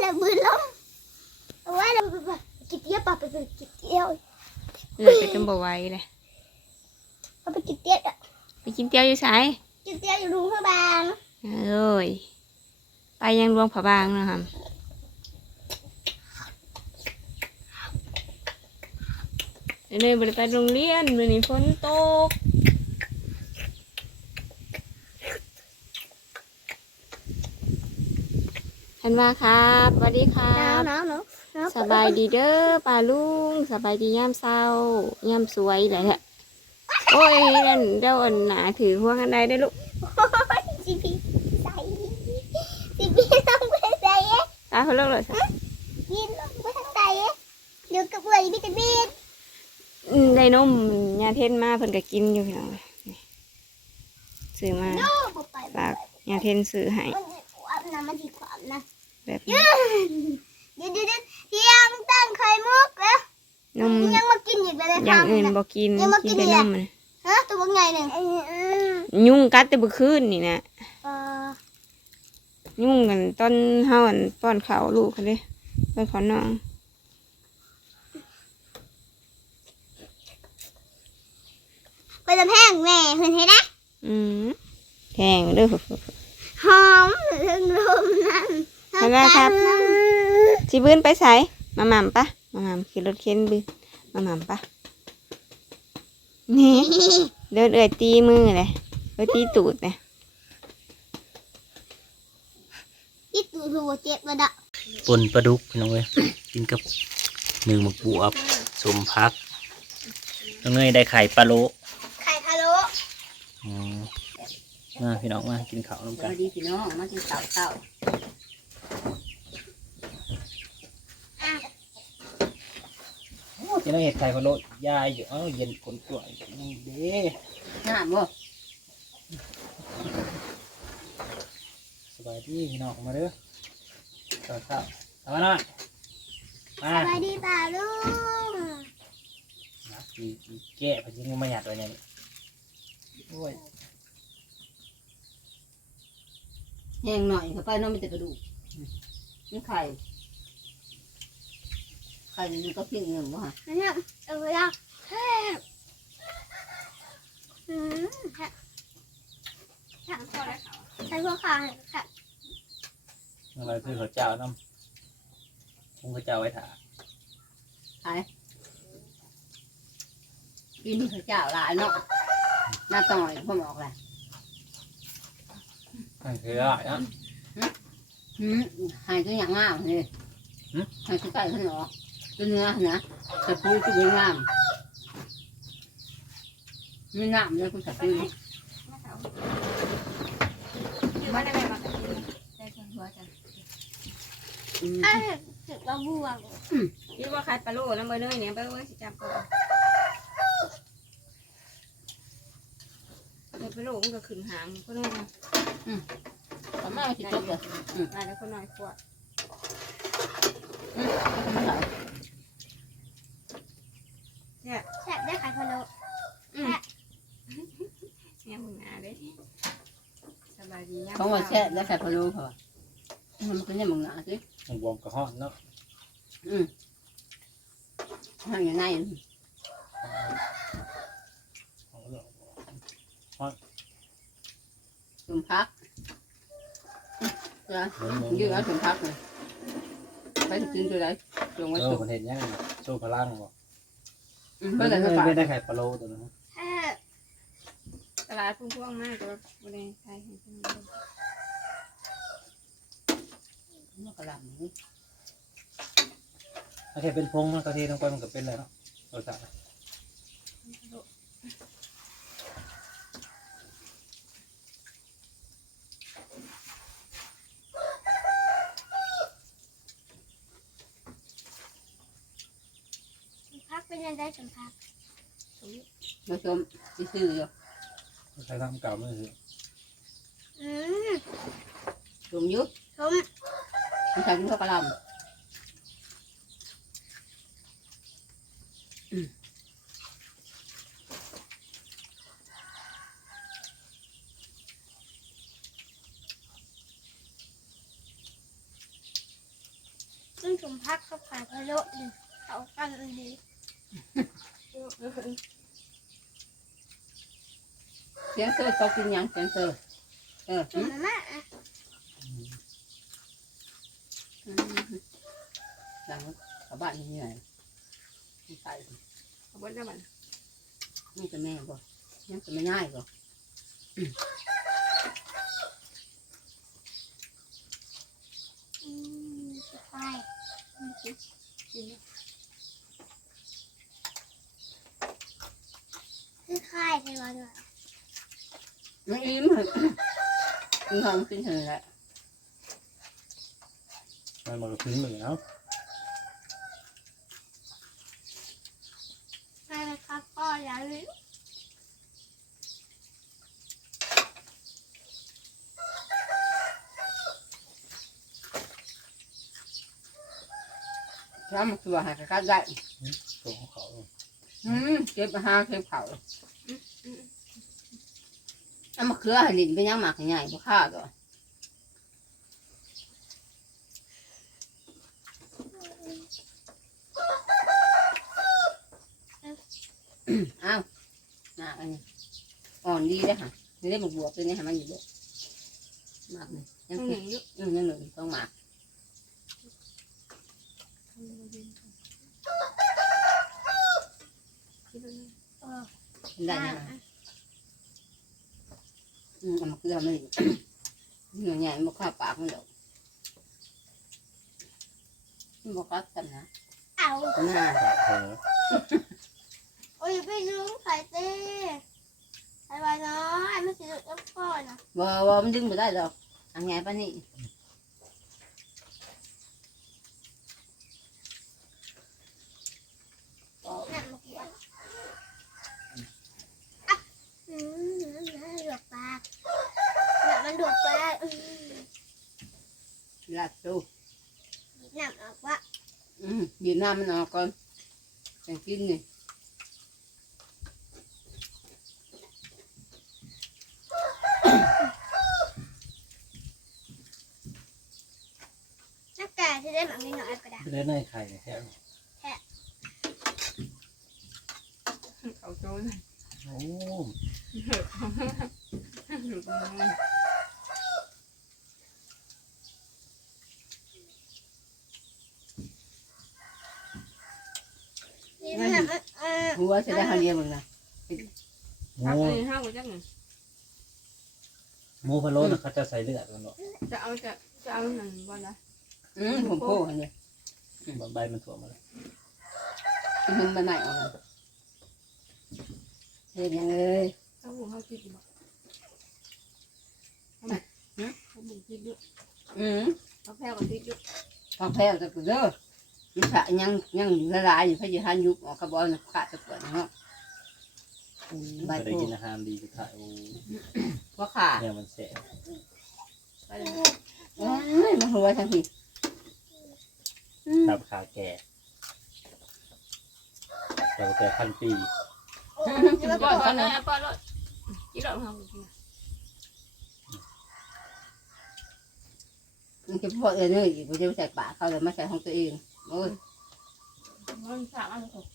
แล้วมือล้มเอาไว้แล้วกินเตี้ยปะไปไปกินเตี้ยวเลยไปจนบ่ไหวเลยเอาไปกินเตี้ยอะไปกินเตี้ยวอยู่ไสกินเตี้ยวอยู่ลุงพระบางเอ้ยไปยังรวงผาบางนะครับเลยบ่ได้ไปโรงเรียนมื้อนี้ฝนตก ท่านว่าครับสวัสดีครัหนาวบหนาวหนาวหนาวสบายดีเด้อป้าลุงสบายดียามเศร้ายามสวยเลยแหละโอ้ยนั่นเจ้าอันหนาถือหัวกันได้ได้อลูกสิพี่ใส่สิพี่ลงไปใส่เอ๊ะตาเขาเลิกเลยสิพี่ลงไปทางใส่เอ๊ะเดี๋ยวกับเบื่อพี่จะบินอืมได้นมยาเทนมาเพิ่นก็กินอยู่พี่น้องนี่ซื้อมาโอ้บ่ไปบ่ฝากไปยาเทนซื้อให้มัน แบบนี้เดี๋ยวเดี๋ยวเดี๋ยวเที่ยงตั้งไข่มุกแล้วนมยังมากินอีกเลยอย่างอื่นบ่กินยังมากินนแต่อีกนะฮะตัวไงหนึ่งยุ่งกัดแต่บ่คืนนี่นะยุ่งกันตอนเฮาอันป้อนข้าวลูกเขาเด้ป้อนข้าวน้องไปจะแพงแม่เห็นไหมนะอืมแพงเด้อหอมถึงลมนั่น ทำไมครับสิบื้นไปใส่มาหม่ำปะมาหม่ำขี่รถเข็นบื้นมาหม่ำปะนี่เดินเอื่อยตีมือเลยเอ้ยตีตูดเลยยี่ตูดูเจ็บมาดะปนปลาดุกพี่น้องเว้ยกินกับหนึ่งหมกบวบสมพักน้องเนยได้ไข่ปลาโลไข่พะโล้อืมมาพี่น้องมากินข้าวน้ำสกันวัสดีพี่น้องมากินข้าวเต้า โอ้ จะได้เห็ดไข่ปลาโลยายอยู่เอ้าเย็นขนกล้วนี่เด้น้ำบ่สบายดีพี่น้องมาเด้อข้าวข้าวเอามาหน่อยมาสวัสดีป่าลุงนะอีอีแก้พะยิงมาหยาดไว้เนี่ยโอ้ยแห้งหน่อยเข้าไปเน้องมีแต่กระดูกนี่ไข่ ไข่นี่ก็พียงหนึ่งบ่ฮะเนี่ยเออยังแฮ่อืมแฮ่แฮ่พอแล้วใส่พวกขาแฮ่อะไรคือข้าวเจ้าน้ำพุงข้าวเจ้าไว้ถาไข่กินข้าวเจ้าหลายเนาะหน้าต่อยพ่อบอกแหละอันคืออะไรนะหืมให้ตัวอย่างง่ามเลยหืมให้ตัวไก่ขึ้นหรอ ตัวเนื้อนะจะพูดตัวงามมีน้ำเลยคุณสับปีว่าได้ไหมมากระทิได้เครื่องหัวจ้ะอืมถ้าถึงว่าบวงคิดว่าใครปลาโลน้ำเบอร์เนยเนี่ยไปเว้ยสิจับก่อนเดี๋ยวปลาโลมันก็ขึ้นหางก็น้อยนะทำไมเอาสิจบเลยอืมได้แล้วก็น้อยขวดอืมเอาไป แซ่บได้ไข่พะโล้ เนี่ยมึงอาเลยสบายดียาม ของว่าแช่แล้วใส่พะโล้พอมันเป็นยังมึงหนาสิหมกบวมกระห้อนเนาะอืมทางอย่างไรเอาเรื่องถุงพักจ้ะหมุนหมุนยืดเอาถุงพักเลยไปกินตัวไหนจงไว้เออสุกมันเห็นยังโชว์พลังบ่อืมไม่เพื่อได้อะไรก็ไม่ไปได้ไข่ปลาโลตัวนั้นแฮ่ต ลาดพุ่งพวงมากแต่ว่าบริเวณไทยเห็นพิ่นมันกระหล่ำนี่ถ้าแค่เป็นพงมันกะทิลงไปมันก็เป็นเลยเนาะรสชาติพักเป็นยังไงสัมผัสมาชมซื้ออยู่ ใช้ทำเก่าไม่คืออืมชมอยุบชมมันใส่กินข้าวกระหล่ำซึ่งสมพักเขาขายพะโล้เลยเขากันเลยเสียงเซอร์เขากินหยังเสียงเซอร์เออถึงมาม่าอะดังชาวบ้านนี่เหนื่อยใส่เอาไว้ได้มันนี่จะแม่บ่ยังจะไม่ง่ายบ่อืมจะไปคือค่ายไปวันละ มันอิ่มเหรอกินกินเถอะแหละมันมันก็พื้นมือเนาะไปนะครับก็อย่าลืมถ้ามันตัวหายก็ได้ตัวของเขาอืมเก็บมาหาเก็บเขา เอามาเขือให้ลิ้นเป็นยังหมากใหญ่บ่ฆ่าตัวอ้าวหนักอันนี้อ่อนดีเลยค่ะไม่ได้บวกบวกเลยเนี่ยค่ะมันอยู่ด้วยหมากนี่ยังต้องคือหนึ่งยุอืมยังเหลือต้องหมากได้ยังไงอืมเอามาเขือมันอีกเหนื่อยใหญ่บ่ฆ่าปากมันดอกมันบ่กัดกันนะเอาหน้าปากเธอโอ้ยไปดูไข่เต้ไข่วายน้อยไม่สิลูกเอฟก่อนนะบ่บ่มันดึงบ่ได้ดอกอันไงปานนี้นั่นมากินอะอืมหลวกปากเนี่ย มันดวกปากอืมลาดตู้หนักออกว่าอืมบีบน้ำมันออกก่อนแต่กินนี่นักแก่ที่ได้แบบนี้หน่อยก็ได้ไม่ได้ในไข่เนี่ยแค่เขาโจนโอ้นี่มันแบบเออ หัวจะได้เขาเรียกมึงนะหมูพักเลยห้าวจังหนึ่งหมูพะโล้น่ะเขาจะใส่เลือดกันเนาะจะเอาจะจะเอาหนึ่งวันละอืมผมโค้งเนี่ยใบมันถั่วมาแล้วกินมึงใบใหม่ออกมาเฮ็ดยังเลยเขาหูเขาคิดอยู่บ่เขาบุกคิดอยู่อืมเขาแพ้กับคิดอยู่พอแพ้จะกูเด้อมั นขะยังยังละลายอยู่พะยีหันยุบออกกระบอกน่ะขาดจะปวดเนาะใบไม่ได้โค้กิงนอาหารดีสุดท้ายโอ้ว่าขาดเนี่ยมันแสบไปเลยเอ้ยมาหัวทั้งทีตับขาแก่เราแต่พันปีกินก่อนก่อนเลยก่อนเลยกินหรอกเขากินมันจะพอเออเนยอีกกูจะไปใส่ปากเขาเลยมาใส่ของตัวเอง โอ้ยมันสามอันถูก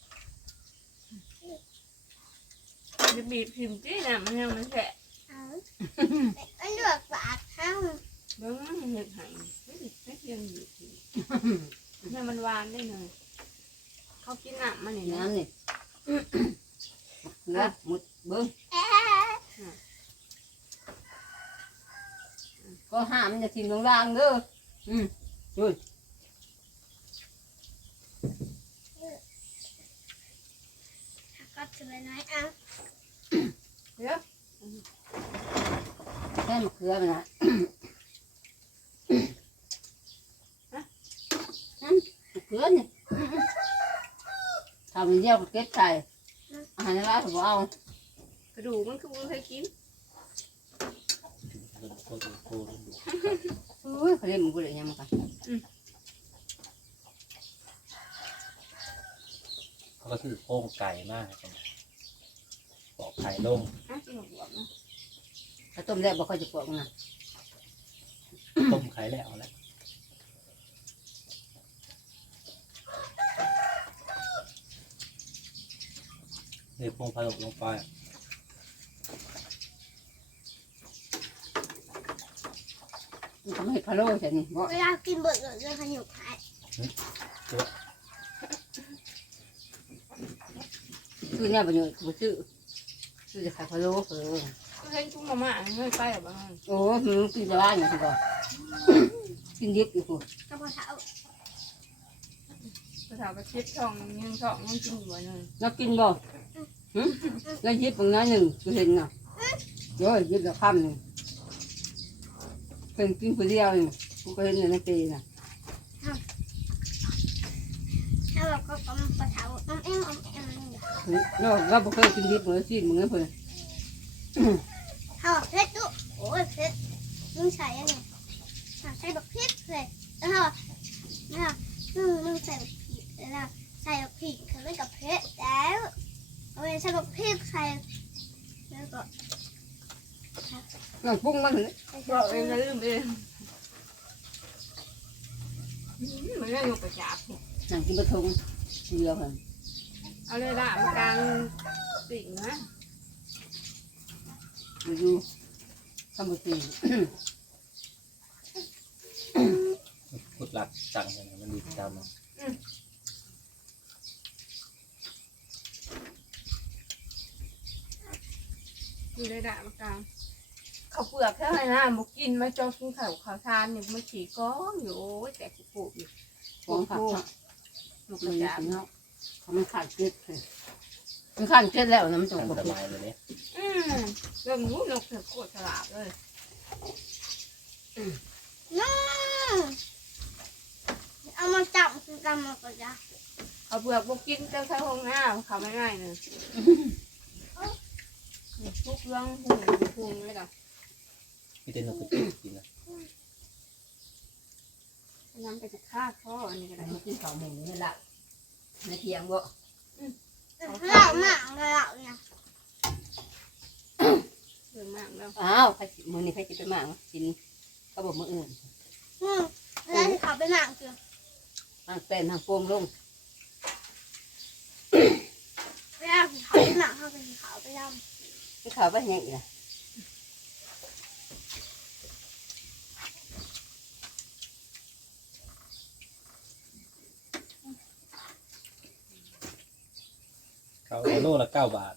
จะบีบพิมพ์จี้น่ะมันยังมันแฉะเอามันดวกปากเข้าเบิ้งมันเห็ดหายไม่ไม่เพียงอยู่เนี่ยมันหวานได้เลยเขากินน้ำมันนี่นะน้ำนี่เนื้อหมดเบิ้งเอ๊ะก็ห้ามมันจะทิ้งลงล่างเด้ออืมจุ ยก็ถือน้อยเอาแค่มะเขือมันนะอืมมะเขือนี่ทำเยี่ยวกับเก็บใส่อาหารในร้านผมเอากระดูกมันคือมันเคยกินโคตรโคตรดูอุ้ยเขาเรียกมึงกูเลยยังมันกันเขาก็คือโค้งไก่มากครับปอก ไข่ลงาวสิมถ้าต้มแล้วบ่ค่อยจะปวดนะต้มไข่แล้วแล้วด็กพวงผลกลงไปทำนก็ไม่พะโล่ใช่นี่เวลากินเบิดเบิดเลยขยุกไข่ซื้อเนี่ยบ่อยู่บ่ซื้อ ซื้อจะขายพะโล้เออเล่นทุ่งมาม่าไม่ไปหรอบ้างโอ้มึงกินแต่ว่าอย่างนี้บ่กินดิบอยู่พุ่นกระเพาะเท้าภาษาประเทศช่องยังช่องยังกินอยู่หนึ่งแล้วกินบ่หึแล้วยิบตรงนั้นหนึ่งกูเห็นน่ะโอ้ยยิบละคำหนึ่งเพิ่นกินคนเดียวนี่กูก็เห็นอยู่ในเตน่ะถ้าเราก็กำกระเท้าอ้อมแอมอ้อมแอม เนาะเราบ่เคยกินดิบเหมือนสิมึงนเพิ่นถ้าเพชรดุโอ้ยเพชรมึงใส่ยังไงใส่แบบพริกเลยแล้วถ้าแล้วมึงมึงใส่แบบพริกแล้วใส่แบบพริกคือไม่กับเพชรแล้วเอาไปใส่แบบพริกใส่แล้วก็น้องปรุงมันเลยบอกเองนะลืมเองมันยังอยู่ประจับนั่งกินปลาทงเดียวเพิ่น เอาเลยด่ามากลางสิ่งนะอยู่อยู่ทำบ่ซีพุดหลักสั่งให้มันดีจำอยู่เลยด่ามากลางเขาเปลือกแค่ไหนนะบอกกินมาจอกินข้าวขาวทานอยู่มาขี่ก้องอยู่โอ้ยแต่กูปลูกอยู่ของผักเนาะลูกมันยาเนาะเขา มันขาดเกล็ดเลยมันขาดเกล็ดแล้วนะมันจะทันบ่สปลูกบายเลยเนี่ยอืมเรื่องนู้นนกเสือโคตรฉลาดเลยน้องเอามาจับคือกำมันก็จะเขาเปลือกบอกกินเจ้าใช้ห้องหน้าเขาไม่ง่ายเลยทุกเรื่องหุ่นหุ่นเลยจ้ะพี่เต้นนกกระจิบกินนะนำไปจะฆ่าพ่ออันนี้ก็ได้ มันกินข้าวหมูนี่ละ ในเทียงบ่เหล่าหนังเลยเหล่าเนี่ยเรื่องมากแล้วอ้าวใครสิมื้อนี้ใครสิไปหมางกินก็บอกมื้ออื่นอืมแล้วที่เขาไปหนังคือทางเป็นทางโป่งลงเวลาที่เขาไปหนังเขาเป็นเขาไปดไปข้าวไปยังอีกล่ะ เขาเอา โลละเก้าบาท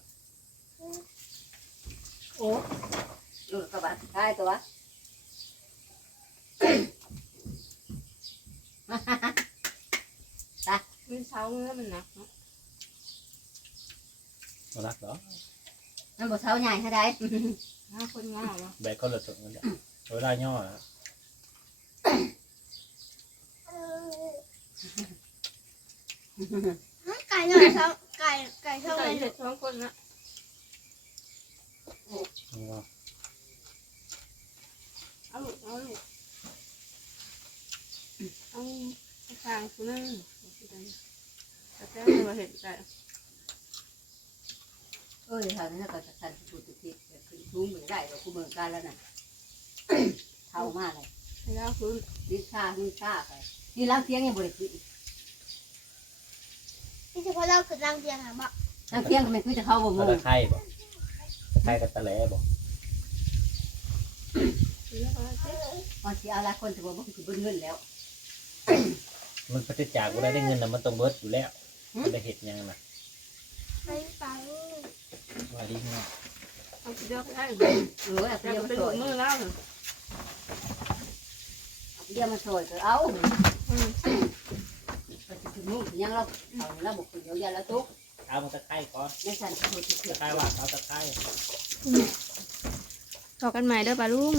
โอ้ลูกกระบะท้ายตัวมันเช้าเนื้อมันหนักเนาะมารักเหรอนั่นบ่เช้าใหญ่เท่าใดห้าคนง่าวะแบกก็ละสดมันจะเอาได้ย่อนะำไก่หน่อยช่องไก่ไก่ช่องใส่เลยเสร็จสองคนละนี่ว่าเอาลูกเอาลูกเอาทางคุณนึงแต่แค่เราเห็นใจเอ้ยทางนี้ก็จะสั่นสุดๆที่ขึ้นทุ่งเหมือนได้ก็กูเมืองกันแล้วน่ะเท่ามากเลยแล้วคือลิ้นชาลิ้นชาไปนี่ล้างเสียงยังบ่ได้ขึ้ นที่เฉพาะเราคือรังเตียงค่ะบอกล้างเสียงก็ไม่คือจะเข้าบ่งเอางตะไคร้บ่ตะไคร้กับตะแหลบ่คือแล้วก็เจ๊พอสิเอาละคนจะบ่บ่คือเบิ่งเงินแล้วมันปฏิจากกูได้ได้เงินนะมันต้องเบิดอยู่แล้ว มันได้เห็ดหยังนะไปฟังว่าดีเนาะเอาไปเลือกได้เออเอาแต่เดียวเป็มานหซลุอยดมือแล้วเอาเดียวมาซอยก็เอาอืมไปถึง นี่ยังเราเอาแล้วบ่คือเดี๋ยวยาแล้วตุ๊กเอามาตะไคร้ก่อนในสั่นคือคือตะไคร้ว่าเอาตะไคร้ ต่อกันใหม่เด้อปลาลุง